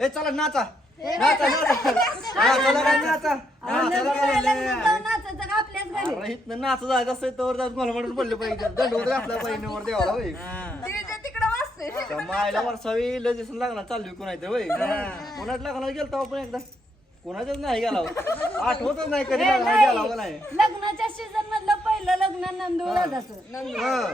ए चला नाचा. नाचा नाचा. नाचा. काय नाचा. नाचा आपल्याच घरी? अरे इथनं नाच जायचं असतं तर जाऊन मला म्हणून पडलं पाहिजे दंडवत घातला पाहिजे वर देवाला होय. त्या मायला वर्षावी लय दिसून लागणार चालू कोणाचं होय. कोणाच लागणार गेलतो आपण एकदा? कोणाच्याच नाही गेला हो. आठवतच नाही कधी लागणार गेला नाही. लग्नाच्या सीझन मधलं पहिलं लग्न जातं हा.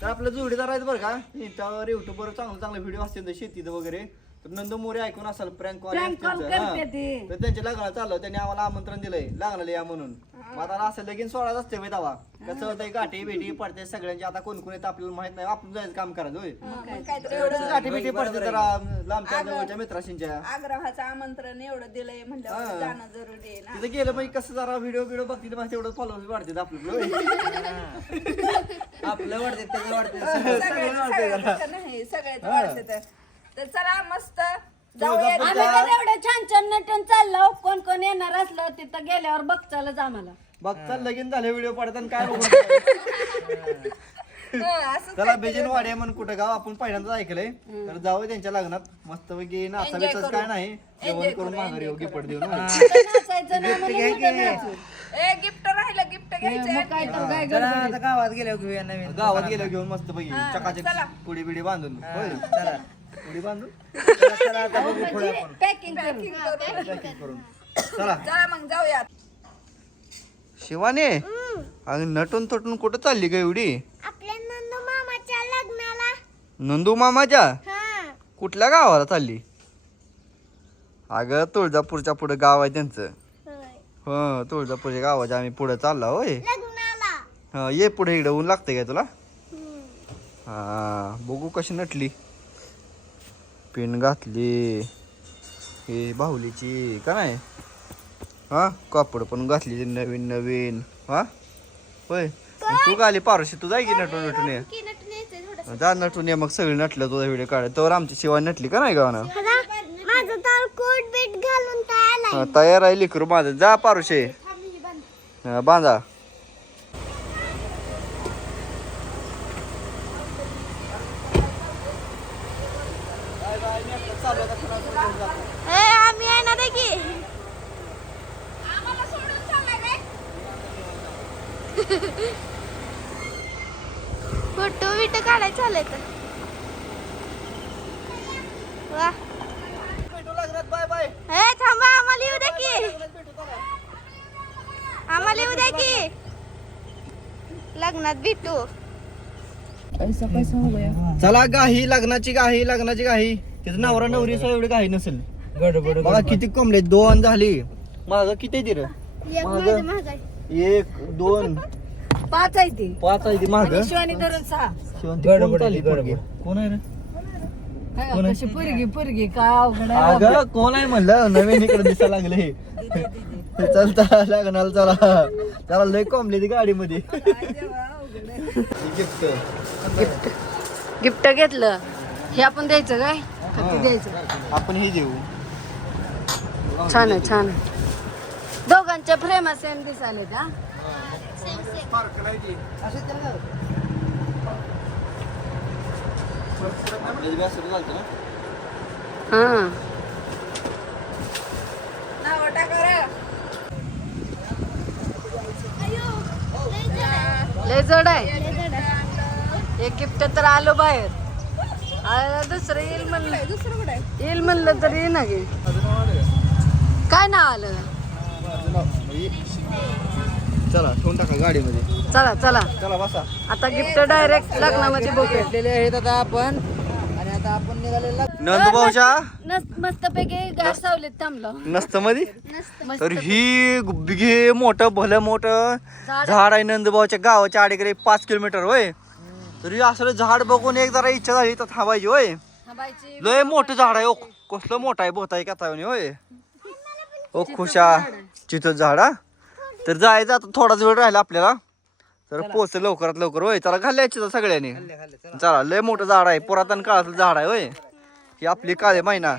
तर आपलं जोडीदार आहेत बरं का? त्यावर युट्यूबवर चांगलं चांगले व्हिडिओ असतील शेतीत वगैरे. तर नंद मोरे ऐकून असाल प्रँक कॉल Prank call करते ते. तर त्यांच्या लग्नाला चाललं त्यांनी आम्हाला आमंत्रण दिलंय. लग्नाला या म्हणून. मग आता असं लगीन सोळाच असते माहिती दावा कसं होतंय गाठी भेटी पडते सगळ्यांची. आता कोण कोण येतं आपल्याला माहीत नाही. आपण जायचं काम करायचं होय. गाठी भेटी पडते जरा लांबच्या जवळच्या मित्राशींच्या. आग्रहाचं आमंत्रण एवढं दिलंय म्हणल्यावर जाणं जरुरी आहे ना. तिथे गेलं मग कसं जरा व्हिडिओ व्हिडिओ बघतील मग तेवढं फॉलोअर्स वाढतात आपलं होय. आपलं वाटते त्याचं जरा. सगळ्याचं नाही सगळ्याच वाढते तर. चला मस्त जाऊया आम्ही तर एवढं छान छान नटून चाललो. कोण कोण येणार असलं तिथं गेल्यावर बघचालच आम्हाला. बघता लगीन झाले व्हिडिओ पडतात आणि काय बघून हं, असं त्याला बेजन वाड्या म्हणून कुठं गाव आपण पहिल्यांदाच ऐकलंय. तर जाऊ त्यांच्या लग्नात. मस्त पैकी नाचायचं काय नाही जेवण करून माघारी. नाचायचं म्हणून इथं नाचू. ए गिफ्ट राहिलं गिफ्ट घ्यायचं मग काय तर काय चला आता गावात गेल्यावर घेऊया नवीन. गावात गेलो घेऊन मस्त पैकी चकाचक पुडी बिडी बांधून. होय? चला. पुडी बांधून चला चला आता बघू पुढे. आपण पॅकिंग करून. पॅकिंग करून. चला. चला मग जाऊया शिवाने अगं नटून तटून कुठं चालली का एवढी? आपल्या नंदू मामाच्या लग्नाला. नंदू मामाच्या? हा. कुठल्या गावाला चालली? अगं तुळजापूरच्या पुढे गाव आहे त्यांचं. हो तुळजापूरच्या गावाच्या आम्ही पुढे चालला होय. लग्नाला. हा ये पुढे इकडे ऊन लागते काय तुला? हा बघू कशी नटली. पिन घातली. हे बाहुलीची का नाही? हा कापड पण घातली नवीन नवीन. हा? होय. तू गाली पारशी तू जाय की नटून नटून ये. जा नटून ये मग सगळी नटलं तुझा व्हिडिओ काढ. तर आमची शिवाय नटली का नाही गावानं? माझं तर कोट बीट घालून तयार तयार आहे लिकरू माझं. जा पारुशे. हा, बांधा आम्ही येणार आहे की बिटो काढायचं आलंय तर. वा. बाय बाय ए थांबा आम्हाला येऊ द्या की. आम्हाला येऊ द्या की. लग्नात भेटू. चला गाही लग्नाची गाही लग्नाची गाही. तिथं नवरा नवरी एवढी गाही नसेल. गडबड बघा किती कोंबले दोन झाली. माझं किती तिर एक माझं महाग आहे. एक दोन. पाच आहे ती. पाच आहे ती माग. शिवानी धरून सहा. गडबड आहे, गडबड. कोण आहे रे? हाय का? कशी पुरगी पुरगी? काय अवघड आहे? अगं कोण आहे म्हणलं? नवीन इकडे दिसायला लागले. चलता लग्नाला चला. चला लय कोंबली ती गाडीमध्ये. गिफ्ट. गिफ्ट घेतलं. हे आपण द्यायचं काय? का ते द्यायचं आपण हे देऊ छान आहे छान आहे. दोघांच्या फ्रेम सेम दिसाले का हां. नाव लय जड आहे. एक गिफ्ट तर आलो बाहेर. दुसरं येईल म्हणलं. दुसरं येईल म्हणलं तर ये ना गे. काय ना आलं? चला ठेवून टाका गाडीमध्ये. चला चला. चला बसा. आता गिफ्ट डायरेक्ट लग्नामध्ये भेटलेले आहेत आता आपण. आणि आता आपण निघालेला नंदूभाऊच्या मस्त पैकी गाय सावलीत थांबलो. नसतं मध्ये मस्त. तर ही घे मोठं भलं मोठं झाड. आहे नंदभाऊच्या गावाच्या आडेकडे पाच किलोमीटर होय? तरी असं झाड बघून एक जरा इच्छा झाली तर थांबायची होय? थांबायची. लय मोठं झाड आहे ओ. कसलं मोठं आहे बोत आहे का होय? ओ खुशा. चित झाड हा? तर जायचं आता थोडाच वेळ राहिला आपल्याला. तर पोच लवकरात लवकर होय त्याला घालायची सगळ्यांनी. चला. लय मोठं झाड आहे पुरातन काळातलं झाड आहे होय. ही आपली काळे महिना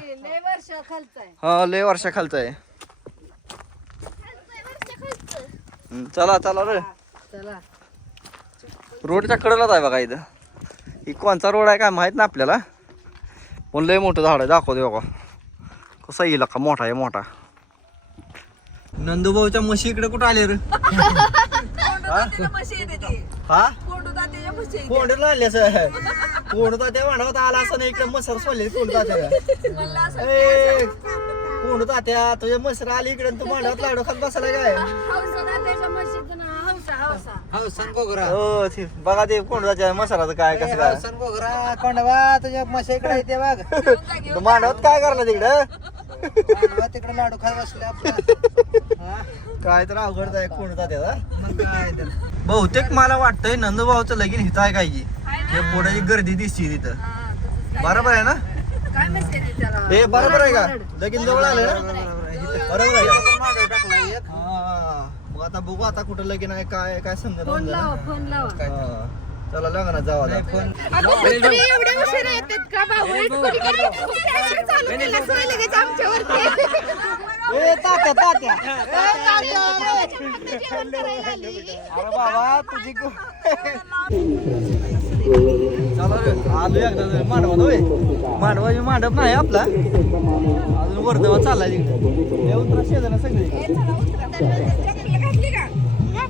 हा लय वर्षा खालचं आहे चला चला रे. रोडच्या कडेलाच आहे बघा इथं. ही कोणचा रोड आहे काय माहीत ना आपल्याला. पण लय मोठं झाड आहे दाखवते बघा कसा येईल का मोठा आहे मोठा. नंदूभाऊच्या म्हशी इकडे कुठं आले रे? हा? कोंडू लागले असं. कोंड तात्या म्हणत आला असं नाही इकडे मसर सोडले कोंड तात्या म्हणलं असं ए कोंड तात्या तुझ्या मसर आली इकडे तू मांडवात लाडू खात बसला काय? हो हो बघा ते कोंड तात्या मसराचं काय कसं काय. कोंडवा तुझ्या मशा इकडे येते बघ. तू मांडवात काय करला तिकडं? तिकडे लाडू खात बसले आपलं हा? काय तर अवघड आहे मग काय तर. बहुतेक मला वाटतंय नंदूभाऊचं लगीन हित आहे काय की? हे पुढे गर्दी दिसती तिथं. हा. बरोबर आहे ना? काय त्याला. हे बरोबर आहे का? लगीन जवळ आलं ना? बरोबर आहे. मागं. हा. आता बघू आता कुठं लगीन आहे काय काय समजत फोन लावा फोन लावा. हा. चला लग्नात तुम्ही एवढे उशीर येतात का भाऊ कोणी काय pressure चालू केलं असं लगेच आमच्यावरती? ए, तात्या तात्या. जेवण करायला आली. अरे बाबा तुझी गो- चला रे आलो एकदा मांडवात होय. मांडवाची मांडप नाही आपला. अजून वर्धवा चाललाय तिकडे. हे उतरा शेजारा सगळी घातली का?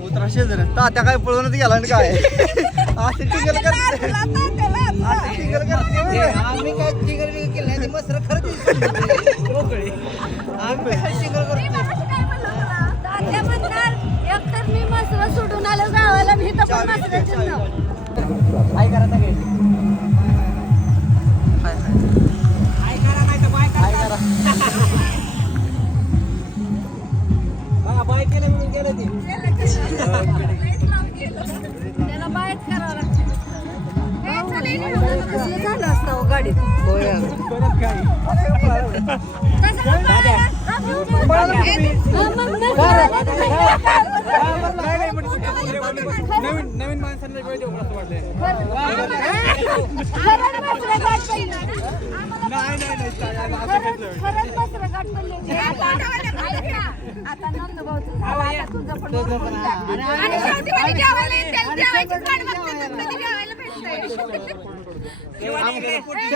उतरा शेजारा तात्या काय पळूनच गेला ना काय? असे टिंगल करते असे टिंगल करते होय. आम्ही काय चिगर बिगर केलं नाही ती मसर खरं दिसली. मोकळी. आम्ही काय चिगर मी मगाशी काय म्हणलं तुला? तात्या म्हणणार एक तर मी मसरा सोडून आलो गावाला मी तर पण मसऱ्याचं नाव. काय करा सगळे. बाय केलं म्हणून केलं ते. त्याला झालं असतं हो गाडीत नवीन माणसांना वेळ देऊ असं वाटलं आता नंदभाऊचं झालं, आता तुझं पण बरोबर आहे. आणि शेवटी कधी जेवायला येतील, जेवायचीच वाट बघतात, तर कधी जेवायला भेटतंय. अरे थांब की, खुशी.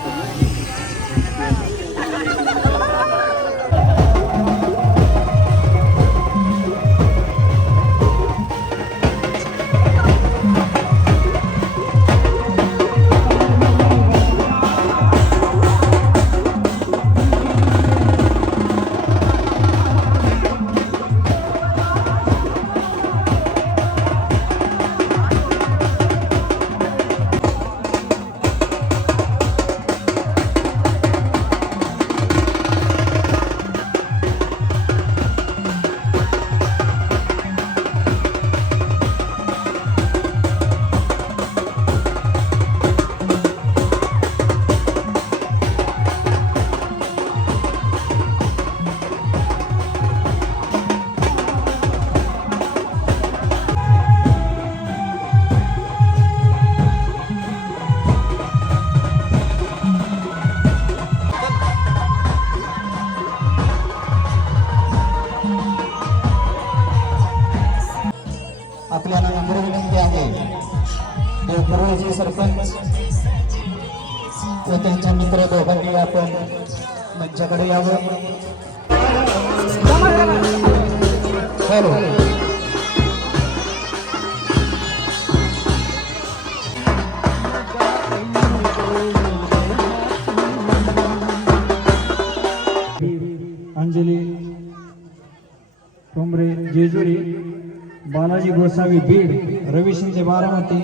बालाजी गोसावी बीड रवी शिंदे बारामती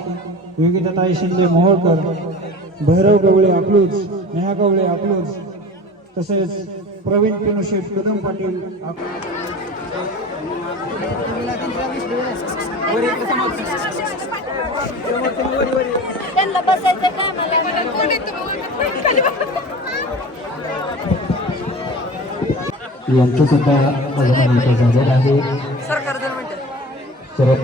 योगिताताई शिंदे मोहोळकर भैरव गवळे अकलूज नेहा गवळे अकलूज तसेच प्रवीण पिनुशेठ कदम पाटील अक- त्यांना बसायचं टायमाला कोण आहे तुम्ही? खाली बघा. यांचं सुद्धा आगमन इथं झालेलं आहे सरकार दोन मिनिटं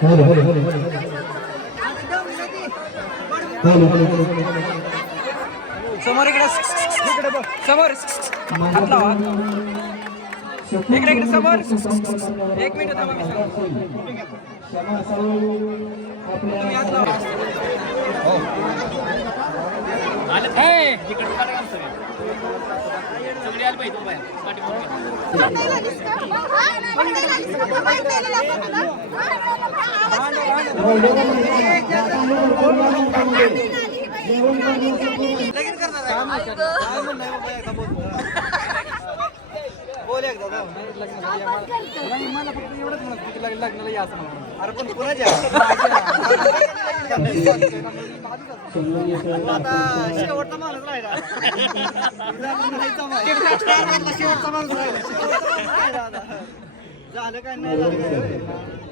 हॅलो हॅलो हॅलो समोर इकडे इकडे बघ समोर हात लावा इकडे इकडे समोर एक मिनिट थांबा मी सांगतो. तुम्ही हात लावा. हे, इकडे काढा काम सगळे. सगळे आले पाहिजे बाहेर. पाठीमागे. बोल एकदा जाऊ. मला फक्त एवढंच म्हणत की लग्न- लग्नाला या असं अरे पण कुणाच्या आता शेवटचा माणूस राहिला शेवटचा माणूस राहिला शेवटचा माणूस राहिला आता. झालं काय नाही झालं काय होय.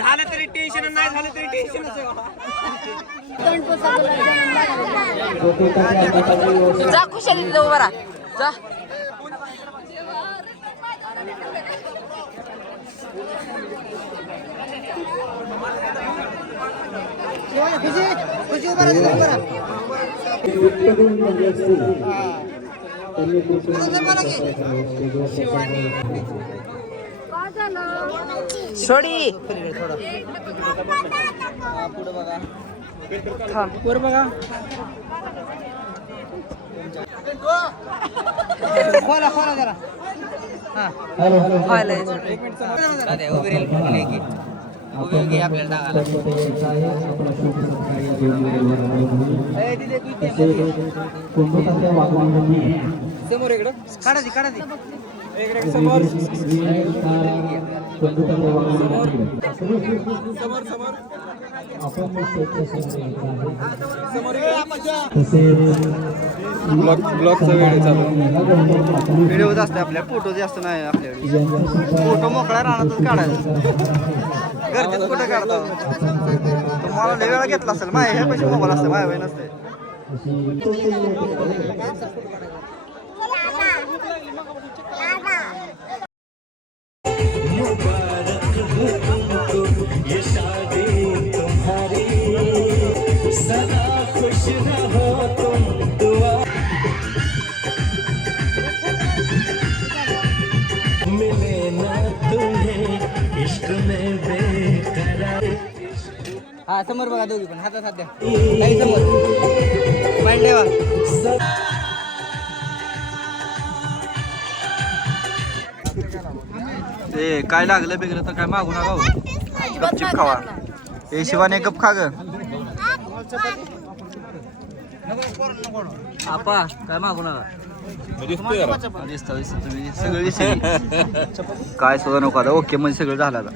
झालं तरी टेन्शन नाही झालं तरी बाबा. जा खुशाली उभा राहा जा खुशी खुशी उभा राहा उभा राहा. काय झालं? सोडी. वर बघा खोला खोला जरा हा हॅलो हॅलो आपल्याला आपला समोर इकडं. काढा काढा समोर. समोर. समोर वेळ चालू. व्हिडिओ जास्त आपल्या फोटो जास्त नाही आपल्याकडे. फोटो मोकळ्या रानातच काढायचा. गर्दीत कुठं काढता. तुम्हाला लय वेळा घेतला असेल. माझ्या हे पैसे मोबाईल असते माझ्या वेळ नसते हा समोर बघा दोघी पण. हातात हात द्या. काही समोर. पाय ठेवा. ते काय लागलं बिगलं तर काय मागू नका हो. गपचिप खावा. ए शिवाने गप खा आपा काय मागू नका. दिसतं दिसतं तुम्ही सगळं दिसतं काय सुद्धा नको आता. ओके म्हणजे सगळं झालं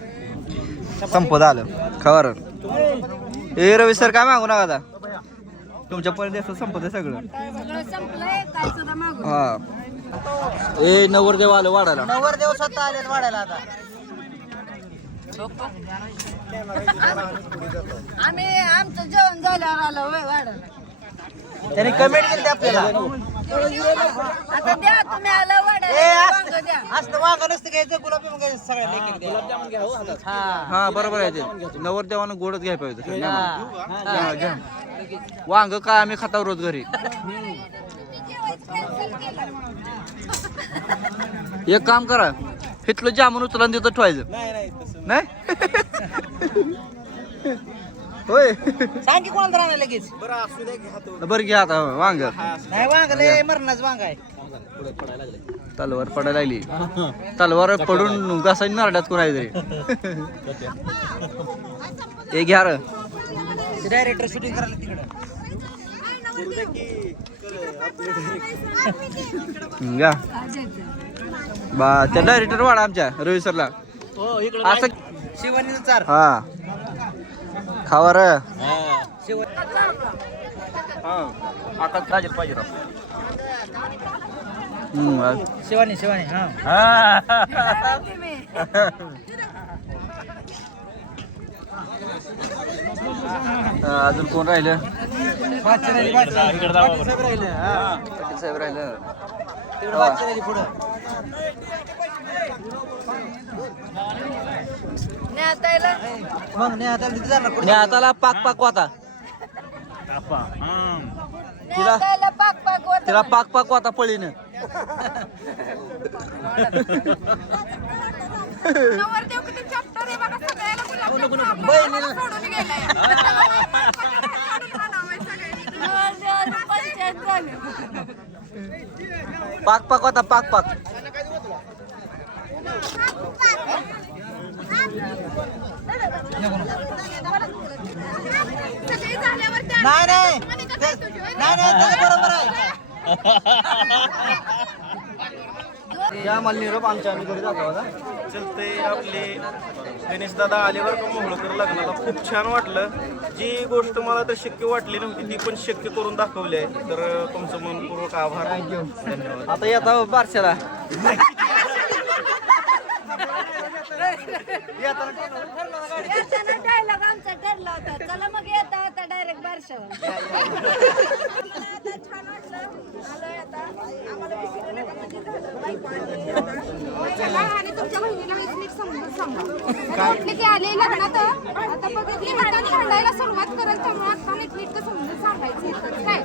संपत आलं. खबर ए रवी सर काय मागू नका आता? तुमच्या पर्यंत संपत आहे सगळं. सगळं संपलंय काय सुद्धा मागू हा. ए नवरदेव आलं वाढायला. नवर देव स्वतः आले वाढायला आता. आम्ही आमचं जेवण झाल्यावर आलो वाढायला. त्याने कमेंट केली आपल्याला. आता द्या तुम्ही आला वाढायला वांग द्या. असलं वांग नसतं घ्यायचं गुलाबजामुन घ्यायचं सगळ्या लेकीला गुलाबजामुन घ्या हो हा. बरोबर आहे ते. नवरदेवानं गोडच घ्यायला पाहिजे. घ्या. वांग काय आम्ही खाता रोज घरी? एक काम करा इथलं जामून उचला देतो ठेवायचं. नाही नाही तसं नाही. होय. सांग की कोणाला राहणार लगेच. बरं असू दे घ्या तो. बरं घ्या आता वांग. नाही वांग लय मरणाच वांग आहे. तलवार पडायला लागली. तलवार पडून घासाई नारड्यात कोण तरी. हे घ्या र. डायरेक्टर शूटिंग करायला तिकडं. घ्या. बा त्या डायरेक्टर वाडा आमच्या रवी सरला. हो इकडं असं शिवानीचं चार. हा. खावा र शिवानी आता काजल पाहिजे शिवानी शिवानी हा. हा, अजून कोण राहिलं? साहेब राहिले पुढं. मग नाही आता जाणार पुढे? हाताला पाक पाक वाता न्यातायला पाक पाक वर तिला पाक पाक वाता पळीनं. किती झाली पाक पाक वाता पाक पाक सगळे झाल्यावर त्या नाही नाही. त्याचं बरोबर आहे. या मला निरोप आमच्या आम्ही घरी दाखवा चलते आपले गणेश दादा आलेवर का मोहळकर लग्नाला. खूप छान वाटलं. जी गोष्ट मला तर शक्य वाटली नव्हती ती पण शक्य करून दाखवली आहे. तर तुमचं मनपूर्वक आभार. धन्यवाद. आता येता बारशाला. येताना डायलॉग आमचा ठरला होता. चला मग येता आता डायरेक्ट बारशावर छान वाटलं. आलोय आता. आम्हाला विसरू नका म्हणजे झालं. बायको आली आता. चला. आणि तुमच्या बहिणीला एक नीट समजून सांगा. वाटलं की आले लग्नात आता बघितली हाताने भांडायला सुरुवात करत त्यामुळे आता नीट नीट समजून सांगायचं. काय?